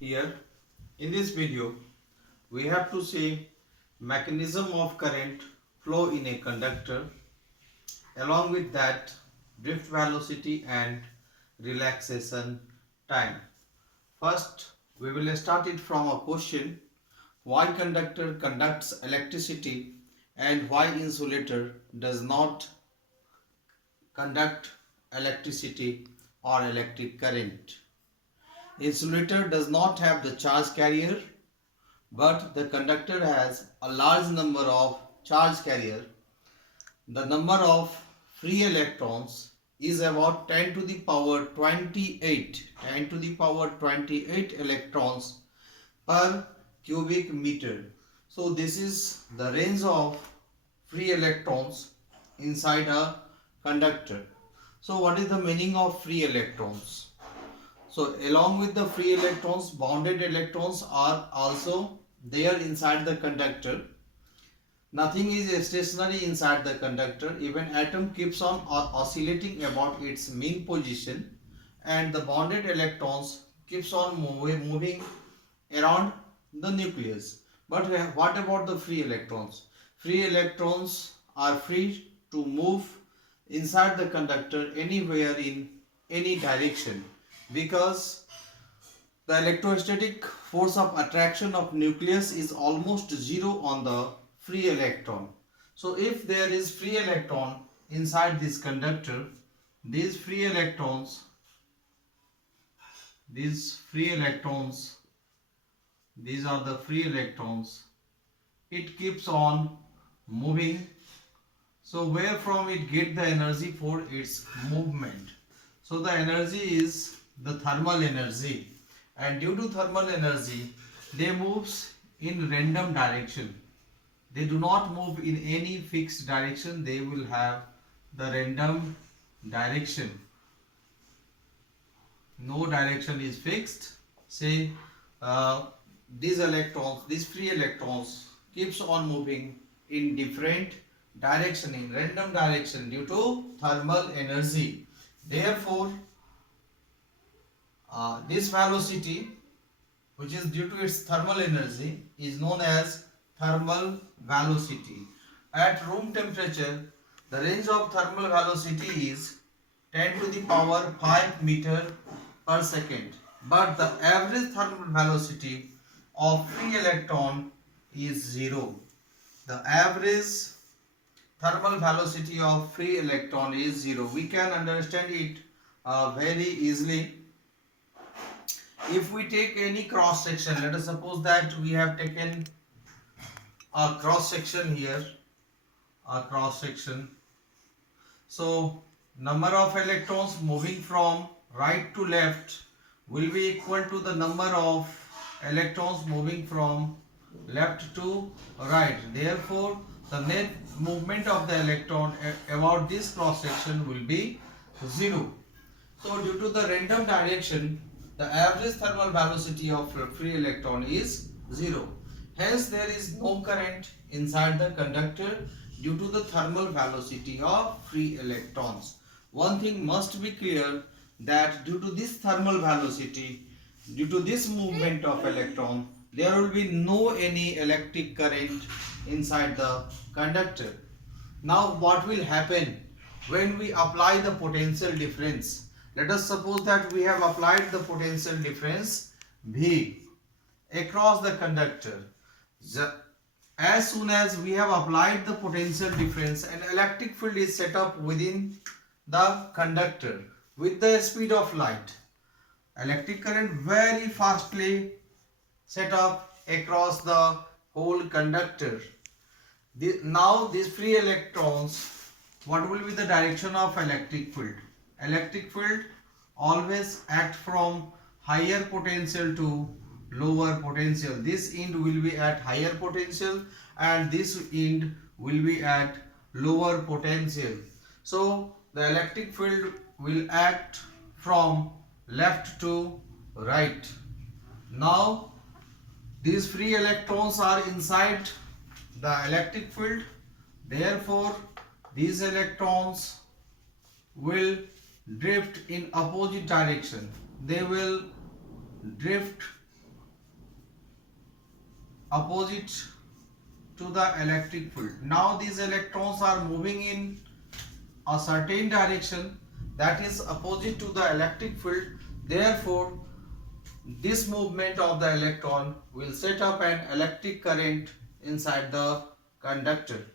Here in this video we have to see mechanism of current flow in a conductor, along with that drift velocity and relaxation time. First we will start it from a question: why conductor conducts electricity and why insulator does not conduct electricity or electric current. Insulator does not have the charge carrier, but the conductor has a large number of charge carrier. The number of free electrons is about 10 to the power 28 electrons per cubic meter. So this is the range of free electrons inside a conductor. So what is the meaning of free electrons? So along with the free electrons, bounded electrons are also there inside the conductor. Nothing is stationary inside the conductor. Even atom keeps on oscillating about its mean position, and the bonded electrons keeps on moving around the nucleus. But what about the free electrons? Free electrons are free to move inside the conductor anywhere in any direction, because the electrostatic force of attraction of nucleus is almost zero on the free electron. So if there is free electron inside this conductor, these free electrons, these are the free electrons, it keeps on moving. So where from it get the energy for its movement? So the energy is the thermal energy, and due to thermal energy they moves in random direction. They do not move in any fixed direction, they will have the random direction. No direction is fixed. Say these free electrons keeps on moving in different direction, in random direction, due to thermal energy. Therefore this velocity, which is due to its thermal energy, is known as thermal velocity. At room temperature, the range of thermal velocity is 10 to the power 5 meter per second, but the average thermal velocity of free electron is 0. The average thermal velocity of free electron is 0. We can understand it very easily. If we take any cross section, let us suppose that we have taken a cross section here, a cross section. So number of electrons moving from right to left will be equal to the number of electrons moving from left to right. Therefore the net movement of the electron about this cross section will be 0. So due to the random direction, the average thermal velocity of free electron is 0. Hence there is no current inside the conductor due to the thermal velocity of free electrons. One thing must be clear, that due to this thermal velocity, due to this movement of electron, there will be no any electric current inside the conductor. Now what will happen when we apply the potential difference? Let us suppose that we have applied the potential difference V across the conductor. As soon as we have applied the potential difference, an electric field is set up within the conductor with the speed of light. Electric current very fastly set up across the whole conductor. Now these free electrons, what will be the direction of electric field? Electric field always act from higher potential to lower potential. This end will be at higher potential and this end will be at lower potential. So the electric field will act from left to right. Now these free electrons are inside the electric field. Therefore these electrons will drift in opposite direction. They will drift opposite to the electric field. Now these electrons are moving in a certain direction that is opposite to the electric field. Therefore, this movement of the electron will set up an electric current inside the conductor.